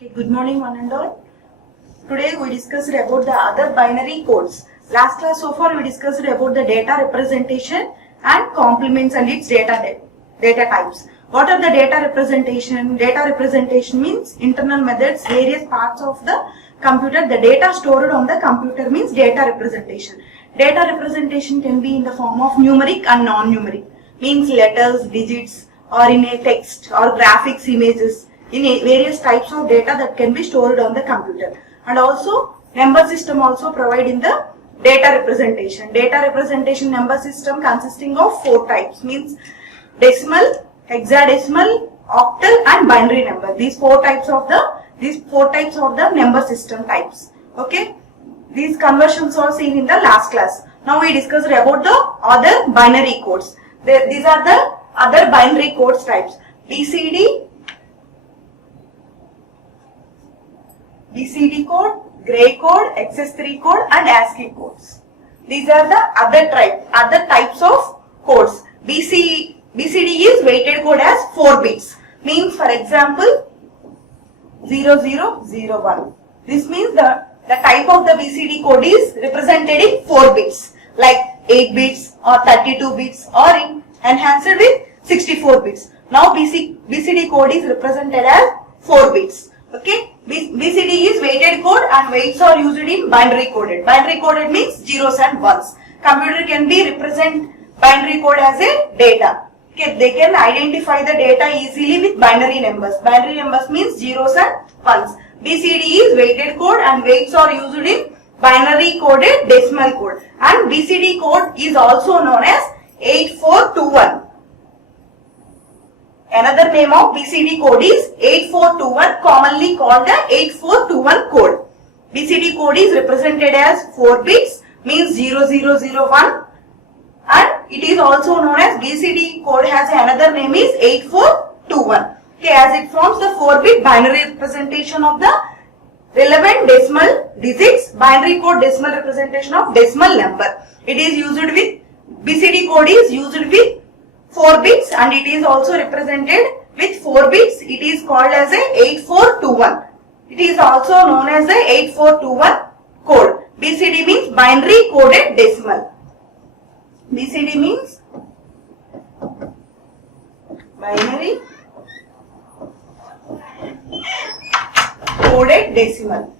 Okay, good morning one and all. Today we discussed about the other binary codes. Last class so far we discussed about the data representation and complements and its data types. What are the data representation? Data representation means internal methods, various parts of the computer. The data stored on the computer means data representation. Data representation can be in the form of numeric and non-numeric. Means letters, digits, or in a text or graphics, images. In various types of data that can be stored on the computer. And also number system also provide in the data representation. Data representation number system consisting of 4 types, means decimal, hexadecimal, octal and binary number. These four types of the number system types. Okay, these conversions are seen in the last class. Now we discussed about the other binary codes. These are the other binary codes types: BCD code, Gray code, XS3 code and ASCII codes. These are the other types of codes. BCD is weighted code as 4 bits. Means for example 0001. This means the type of the BCD code is represented in 4 bits, like 8 bits or 32 bits or enhanced with 64 bits. Now BCD code is represented as 4 bits. Okay, BCD is weighted code and weights are used in binary coded. Binary coded means zeros and ones. Computer can be represent binary code as a data. Okay, they can identify the data easily with binary numbers. Binary numbers means zeros and ones. BCD is weighted code and weights are used in binary coded decimal code. And BCD code is also known as 8421. Another name of BCD code is 8421, commonly called the 8421 code. BCD code is represented as 4 bits, means 0001, and it is also known as BCD code has another name is 8421. Okay, as it forms the 4-bit binary representation of the relevant decimal digits, binary code decimal representation of decimal number. It is used with BCD code is used with 4 bits and it is also represented with 4 bits. It is called as a 8421. It is also known as the 8421 code. BCD means binary coded decimal. BCD means binary coded decimal.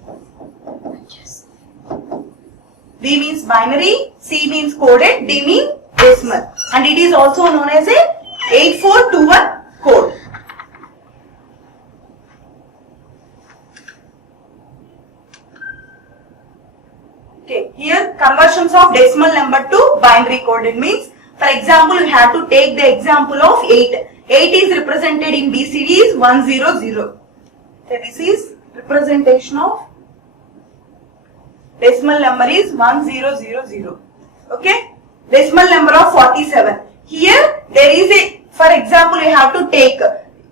B means binary, C means coded, D means decimal, and it is also known as a 8421 code. Okay, here conversions of decimal number to binary coded means, for example, you have to take the example of 8. 8 is represented in BCD is 100. Okay, this is representation of decimal number is 1000. Okay. Decimal number of 47. Here there is a, for example, you have to take,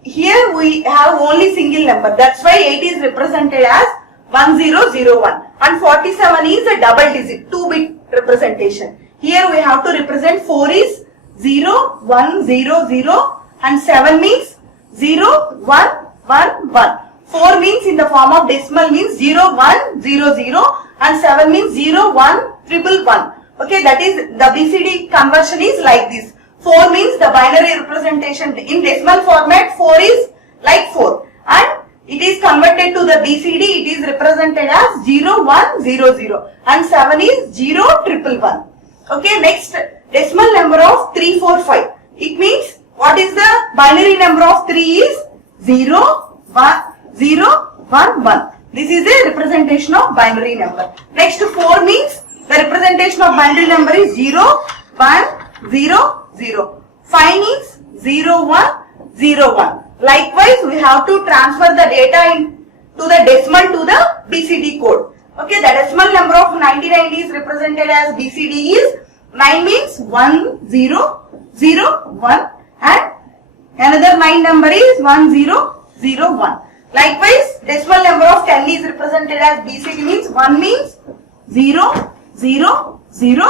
here we have only single number. That's why 8 is represented as 1001 and 47 is a double digit, 2-bit representation. Here we have to represent 4 is 0, 1, 0, 0 and 7 means 0, 1, 1, 1. 4 means in the form of decimal means 0, 1, 0, 0 and 7 means 0, 1, 111. Okay, that is the BCD conversion is like this. 4 means the binary representation in decimal format. 4 is like 4 and it is converted to the BCD. It is represented as 0, 1, 0, 0 and 7 is 0, 111. Okay, next decimal number of 345. It means what is the binary number of 3 is 0, 1, 0, 1, 1. This is a representation of binary number. Next 4 means the representation of binary number is 0, 1, 0, 0. 5 means 0, 1, 0, 1. Likewise, we have to transfer the data to the decimal to the BCD code. Okay, the decimal number of 99 is represented as BCD is 9 means 1, 0, 0, 1 and another 9 number is 1, 0, 0, 1. Likewise, decimal number of 10 is represented as BCD means 1 means 0, 0, 0,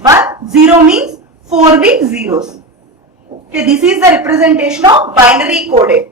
1, 0 means 4-bit zeros. Okay, this is the representation of binary coded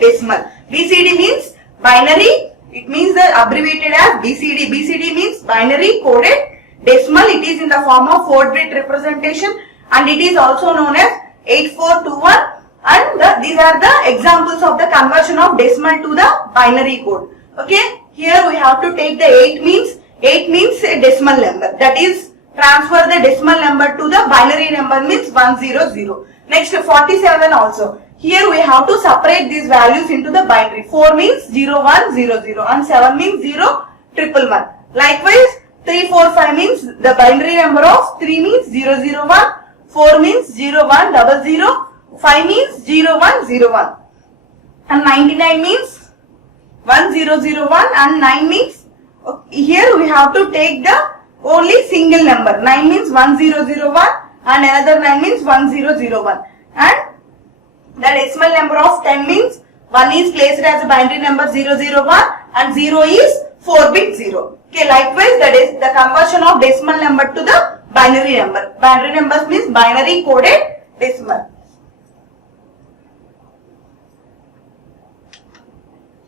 decimal. BCD means binary. It means the abbreviated as BCD. BCD means binary coded decimal. It is in the form of 4-bit representation and it is also known as 8421. And these are the examples of the conversion of decimal to the binary code. Okay. Here we have to take the 8 means a decimal number. That is, transfer the decimal number to the binary number means 100. Next 47 also. Here we have to separate these values into the binary. 4 means 0100 and 7 means 0111. Likewise 345 means the binary number of 3 means 001, 4 means 0100, 5 means 0101 and 99 means 1001 and 9 means, here we have to take the only single number. 9 means 1001 and another 9 means 1001 and the decimal number of 10 means 1 is placed as a binary number 001 and 0 is 4-bit 0. Okay, likewise that is the conversion of decimal number to the binary number. Binary numbers means binary coded decimal.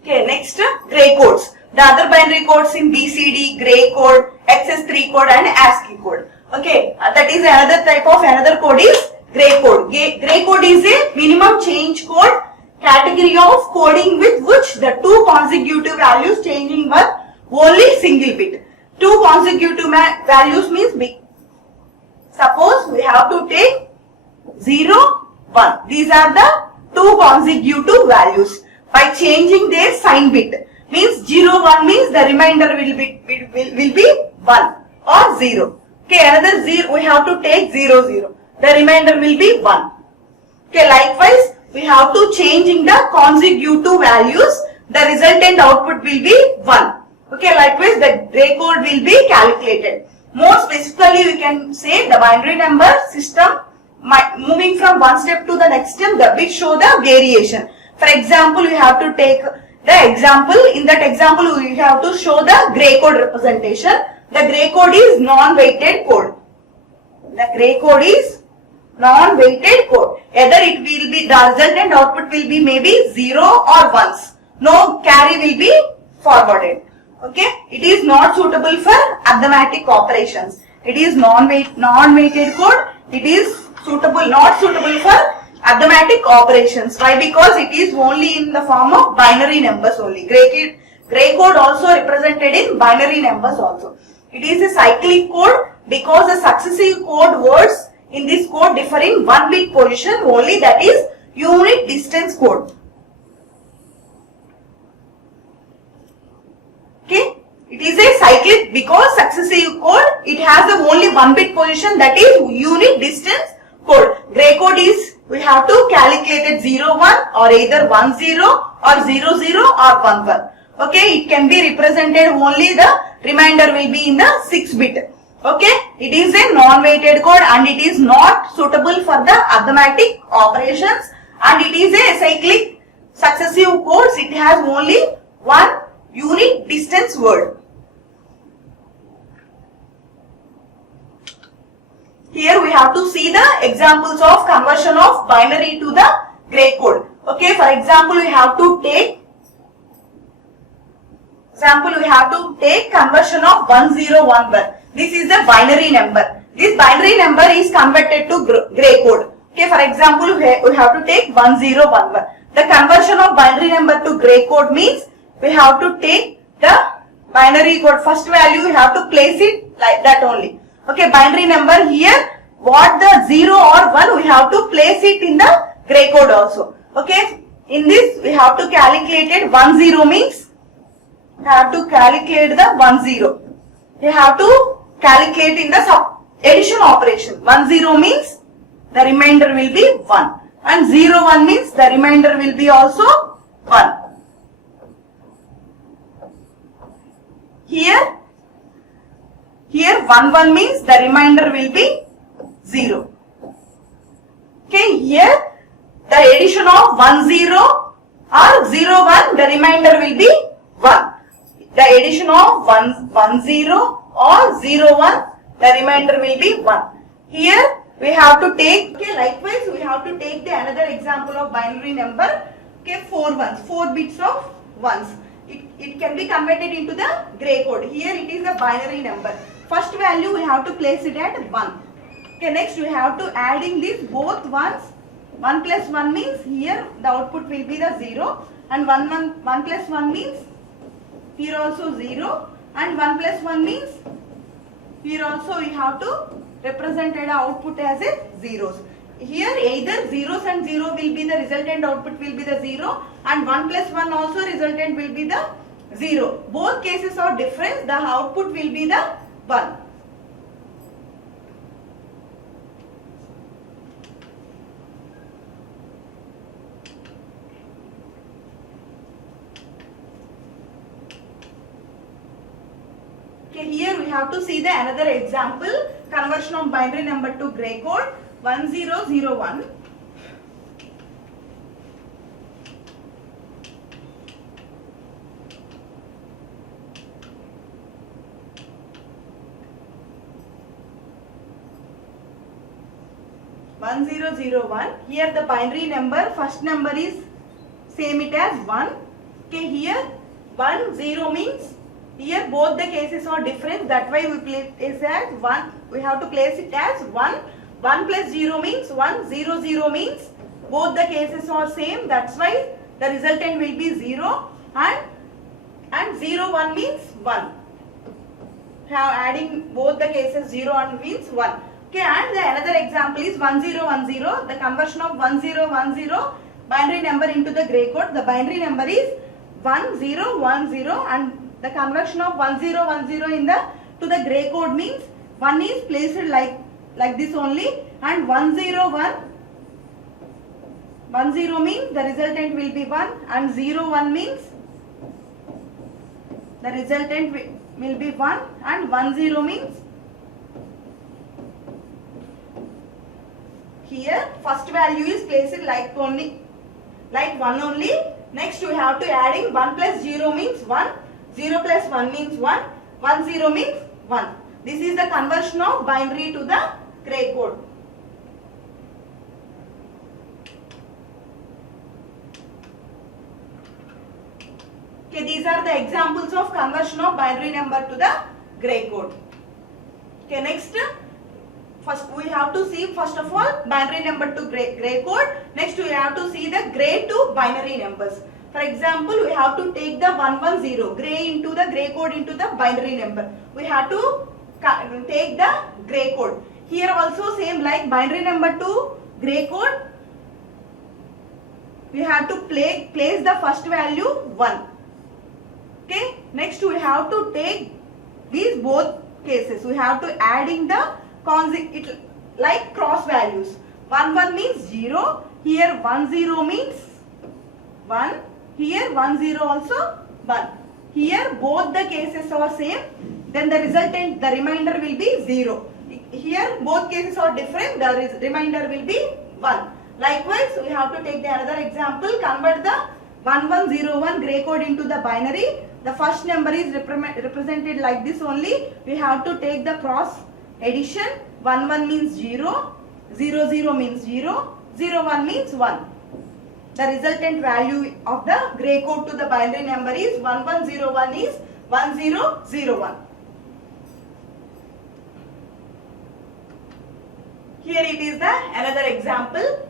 Okay, next gray codes. The other binary codes in BCD, gray code, XS3 code and ASCII code. Okay, that is another code is gray code. Gray code is a minimum change code category of coding with which the two consecutive values changing one only single bit. Two consecutive values means big. Suppose we have to take 0, 1. These are the two consecutive values. By changing their sign bit, means 0, 1 means the remainder will be 1 or 0. Okay, another 0 we have to take 0, 0. The remainder will be 1. Okay, likewise we have to change in the consecutive values. The resultant output will be 1. Okay, likewise the gray code will be calculated. More specifically we can say the binary number system moving from one step to the next step, the bits show the variation. For example, we have to take the example. In that example, we have to show the gray code representation. The gray code is non-weighted code. The gray code is non-weighted code. Either it will be, the resultant output will be maybe 0 or 1s. No carry will be forwarded. Okay. It is not suitable for arithmetic operations. It is non-weighted code. It is not suitable for arithmetic operations. Why? Because it is only in the form of binary numbers only. Gray code also represented in binary numbers also. It is a cyclic code because the successive code words in this code differ in 1-bit position only, that is unit distance code. Okay. It is a cyclic because successive code, it has the only 1-bit position, that is unit distance code. Gray code is, we have to calculate it 0, 1 or either 1, 0 or 0, 0 or 1, 1. Okay, it can be represented only, the remainder will be in the 6-bit. Okay, it is a non-weighted code and it is not suitable for the arithmetic operations and it is a cyclic successive codes. It has only one unit distance word. Here we have to see the examples of conversion of binary to the gray code. Okay, for example, we have to take conversion of 1011. This is the binary number. This binary number is converted to gray code. Okay, for example, we have to take 1011. The conversion of binary number to gray code means we have to take the binary code. First value we have to place it like that only. Okay, binary number here, what the 0 or 1 we have to place it in the gray code also. Okay, in this we have to calculate it. 10 means we have to calculate the 10. You have to calculate in the addition operation. 10 means the remainder will be 1 and 01 means the remainder will be also 1. Here 11 means the remainder will be 0. Okay, here the addition of 10 or 01, the remainder will be 1. The addition of 10 or 01, the remainder will be 1. Here we have to take, okay, likewise we have to take the another example of binary number Okay, 4 ones, 4 bits of ones. It can be converted into the gray code. Here it is a binary number. First value we have to place it at 1. Okay, next we have to adding this both ones. 1 plus 1 means here the output will be the 0, and 1 plus 1 means here also 0, and 1 plus 1 means here also we have to represent the output as a zeros. Here either zeros and 0 will be the resultant output will be the 0, and 1 plus 1 also resultant will be the 0. Both cases are different, the output will be the 1. Okay, here we have to see the another example, conversion of binary number to gray code. 1001. Here the binary number, first number is same it as 1. Okay, here 1 0 means here both the cases are different, that why we place it as 1. We have to place it as 1. 1 plus 0 means 1, 0 0 means both the cases are same, that's why the resultant will be 0, and 0 1 means 1. Have adding both the cases 0 and means 1. Okay, and the another example is 1010, the conversion of 1010 binary number into the gray code. The binary number is 1010, and the conversion of 1010 in the to the gray code means 1 is placed like this only, and 101 means the resultant will be 1, and 01 means the resultant will be 1, and 10 means here first value is placed like 1 only. Next we have to adding 1 plus 0 means 1, 0 plus 1 means 1, 10 means 1. This is the conversion of binary to the gray code. Okay, these are the examples of conversion of binary number to the gray code. Okay, next, first we have to see first of all binary number to gray code. Next we have to see the gray to binary numbers. For example, we have to take the 110 gray into the gray code into the binary number. We have to take the gray code. Here also same like binary number to gray code. We have to place the first value 1. Okay. Next we have to take these both cases. We have to adding the like cross values. 1 means 0. Here 10 means 1. Here 10 also 1. Here both the cases are same. Then the resultant, the remainder will be 0. Here both cases are different. The remainder will be 1. Likewise, we have to take the another example. Convert the 1101 gray code into the binary. The first number is represented like this only. We have to take the cross addition. 11 means 0, 00 means 0, 01 means 1. The resultant value of the gray code to the binary number is 1101 is 1001. Here it is the another example.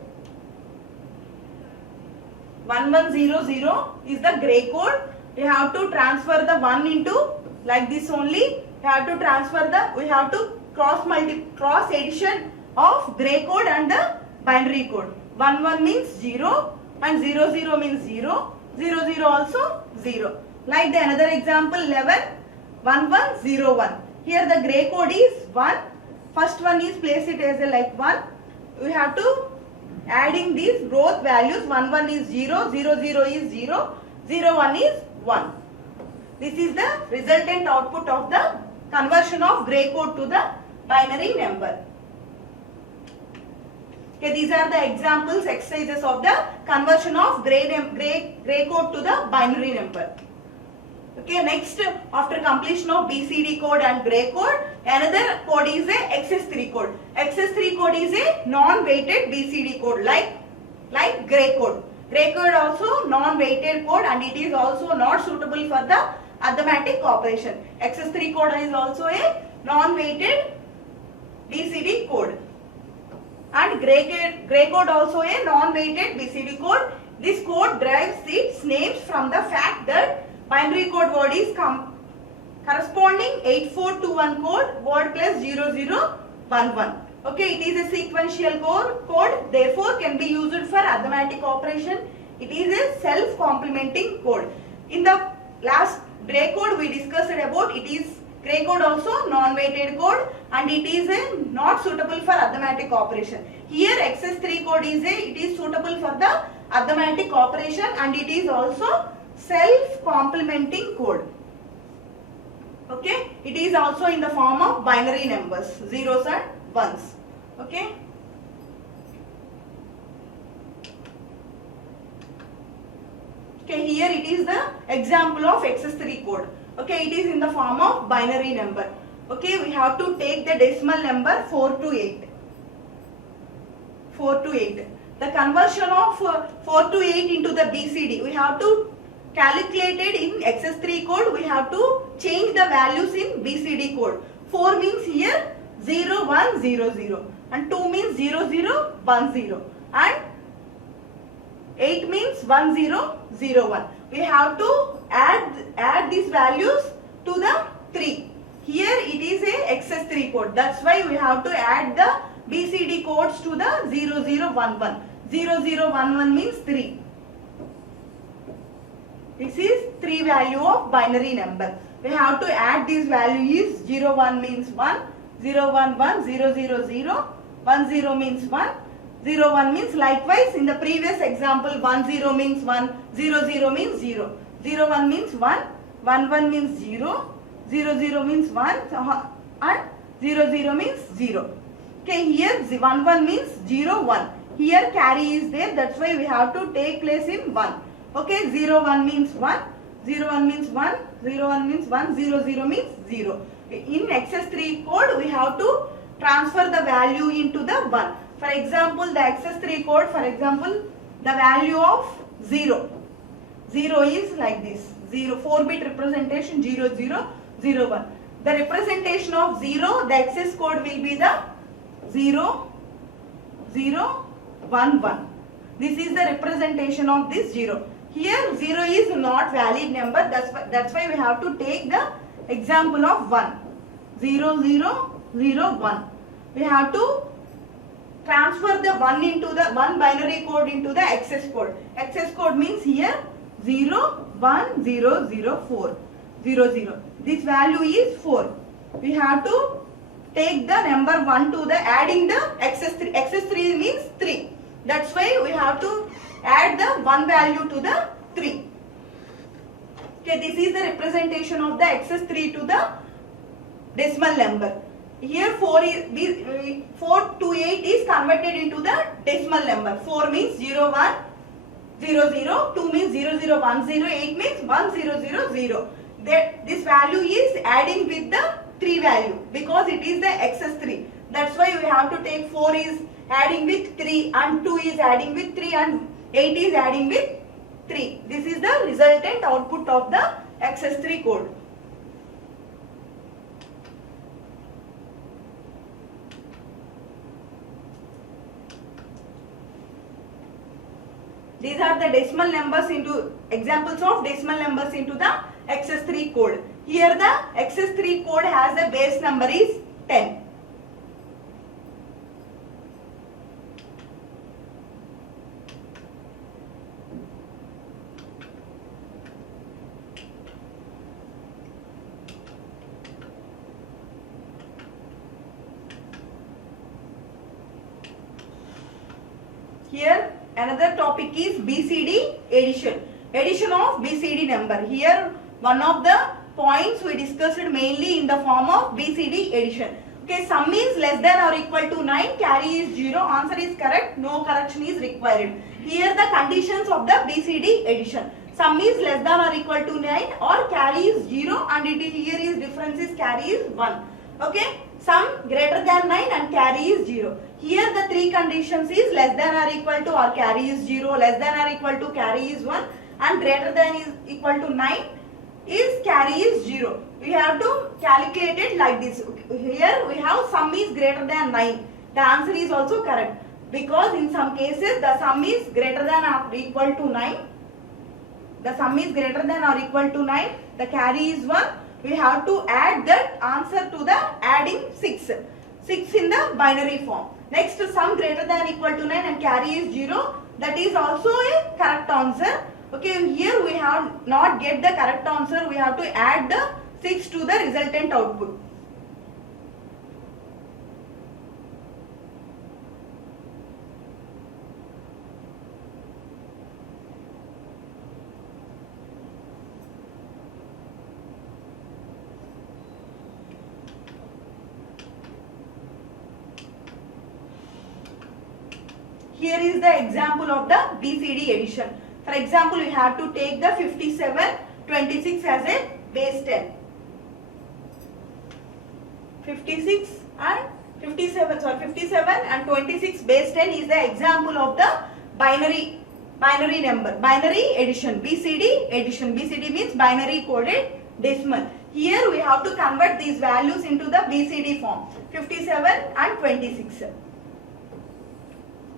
1100 is the gray code. We have to transfer the 1 into like this only. We have to transfer we have to cross addition of gray code and the binary code. 11 means 0 and 00 means 0. 00 also 0. Like the another example 111101. Here the gray code is 1. First one is place it as a like 1. We have to adding these both values. 11 is 0, 00 is 0, 01 is 1. This is the resultant output of the conversion of gray code to the binary number. Okay, these are the examples, exercises of the conversion of gray code to the binary number. Okay, next, after completion of BCD code and gray code, another code is a XS3 code. XS3 code is a non-weighted BCD code like gray code. Gray code also non-weighted code and it is also not suitable for the arithmetic operation. XS3 code is also a non-weighted BCD code. And gray code also a non-weighted BCD code. This code derives its names from the fact that binary code word is corresponding 8421 code word plus 0011. Okay, it is a sequential code, therefore can be used for arithmetic operation. It is a self-complementing code. In the last gray code we discussed about, it is gray code also non-weighted code and it is not suitable for arithmetic operation. Here XS3 code it is suitable for the arithmetic operation and it is also self-complementing code. Okay, it is also in the form of binary numbers, zeros and ones. Okay. Okay, here it is the example of XS3 code. Okay, it is in the form of binary number. Okay, we have to take the decimal number 4 to 8. 4 to 8. The conversion of 4 to 8 into the BCD, we have to calculate it in XS3 code. We have to change the values in BCD code. 4 means here 0, 1, 0, 0 and 2 means 0, 0, 1, 0 and 8 means 1, 0, 0, 1. We have to add these values to the 3. Here it is a XS3 code. That's why we have to add the BCD codes to the 0, 0, 1, 1. 0, 0, 1, 1 means 3. This is 3 value of binary number. We have to add these values. 0, 1 means 1. 0, 1, 1, 0, 0, 0, 1, 0 means 1, 0, 1 means likewise in the previous example 1, 0 means 1, 0, 0 means 0, 0, 1 means 1, 1, 1 means 0, 0, 0 means 1 and 0, 0 means 0. Okay, here 1, 1 means 0, 1. Here carry is there, that's why we have to take place in 1. Okay, 0, 1 means 1, 0, 1 means 1, 0, 1 means 1, 0, 0 means 0. In XS3 code, we have to transfer the value into the 1. For example, the XS3 code, for example, the value of 0. 0 is like this. 0, 4-bit representation 0, 0, 0, 1. The representation of 0, the XS code will be the 0, 0, 1, 1. This is the representation of this 0. Here 0 is not valid number. That's why we have to take the example of 1. 0, 0, 0, 1. We have to transfer the 1 into the 1 binary code into the XS code. XS code means here 0, 1, 0, 0, 4, 0, 0. This value is 4. We have to take the number 1 to the adding the XS3. XS3 means 3. That's why we have to add the 1 value to the 3. Okay, this is the representation of the XS3 to the decimal number. Here 4 to 8 is converted into the decimal number. 4 means 0, 1, 0, 0, 2 means 0, 0, 1, 0, 8 means 1, 0, 0, 0. This value is adding with the 3 value because it is the XS3. That's why we have to take 4 is adding with 3 and 2 is adding with 3 and 8 is adding with 3. This is the resultant output of the XS3 code. These are the decimal numbers into examples of decimal numbers into the XS3 code. Here the XS3 code has a base number is 10. Here another topic is BCD addition. Addition of BCD number. Here one of the points we discussed mainly in the form of BCD addition. Okay, sum is less than or equal to 9, carry is 0, answer is correct, no correction is required. Here the conditions of the BCD addition. Sum is less than or equal to 9 or carry is 0 and here is difference is carry is 1. Okay, sum greater than 9 and carry is 0. Here the three conditions is less than or equal to or carry is 0, less than or equal to carry is 1 and greater than is equal to 9 is carry is 0. We have to calculate it like this. Here we have sum is greater than 9. The answer is also correct because in some cases the sum is greater than or equal to 9. The sum is greater than or equal to 9. The carry is 1. We have to add that answer to the adding 6. 6 in the binary form. Next, sum greater than equal to 9 and carry is 0. That is also a correct answer. Okay, here we have not get the correct answer. We have to add the 6 to the resultant output. Here is the example of the BCD addition. For example, we have to take the 57, 26 as a base 10. 57 and 26 base 10 is the example of the binary number, binary addition, BCD addition. BCD means binary coded decimal. Here we have to convert these values into the BCD form, 57 and 26.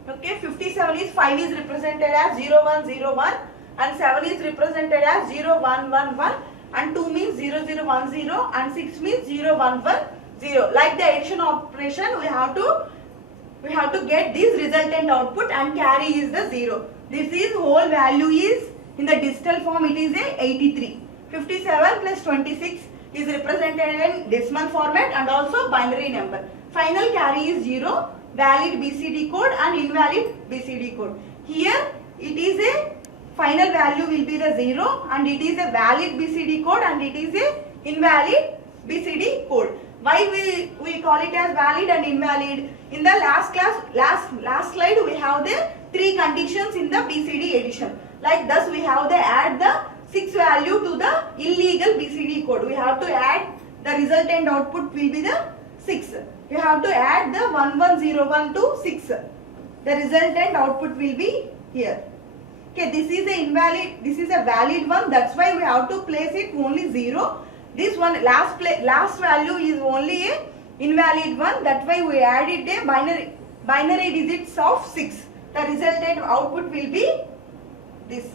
Okay, 57 is 5 is represented as 0101 and 7 is represented as 0111 and 2 means 0010 and 6 means 0110. Like the addition operation, we have to get this resultant output and carry is the 0. This is whole value is in the digital form, it is a 83. 57 plus 26 is represented in decimal format and also binary number. Final carry is 0. Valid BCD code and invalid BCD code. Here it is a final value will be the 0 and it is a valid BCD code and it is a invalid BCD code. Why we call it as valid and invalid? In the last slide we have the three conditions in the BCD addition. Like thus we have to add the 6 value to the illegal BCD code. We have to add the resultant output will be the 6. You have to add the 1101 to 6. The resultant output will be here. Okay, this is a invalid, this is a valid one. That's why we have to place it only 0. This one last value is only a invalid one. That's why we added a binary digits of 6. The resultant output will be this.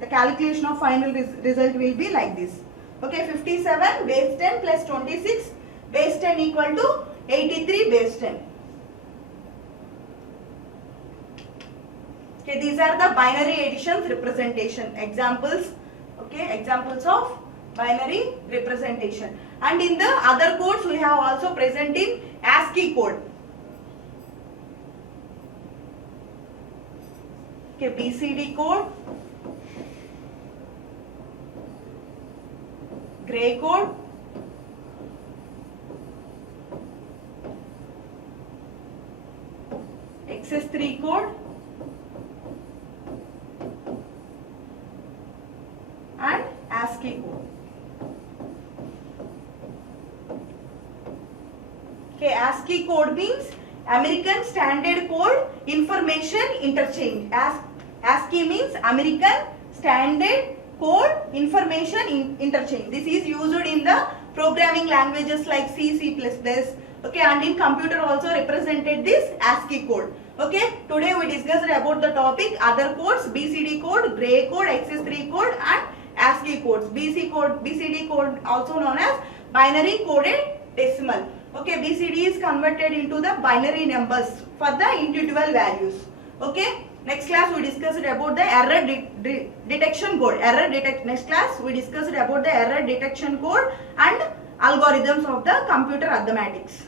The calculation of final result will be like this. Okay, 57 base 10 plus 26 base 10 equal to 83 base 10. Okay, these are the binary additions representation examples. Okay, examples of binary representation. And in the other codes we have also present in ASCII code. Okay, BCD code, Gray code, XS3 code and ASCII code. Okay, ASCII code means American Standard Code Information Interchange. ASCII means American Standard Code Information Interchange. This is used in the programming languages like C, C++. Okay, and in computer also represented this ASCII code. Okay, today we discussed about the topic other codes, BCD code, Gray code, XS3 code and ASCII codes. BCD code also known as binary coded decimal. Okay, BCD is converted into the binary numbers for the individual values. Okay, next class we discussed about the error detection code. Next class we discussed about the error detection code and algorithms of the computer arithmetics.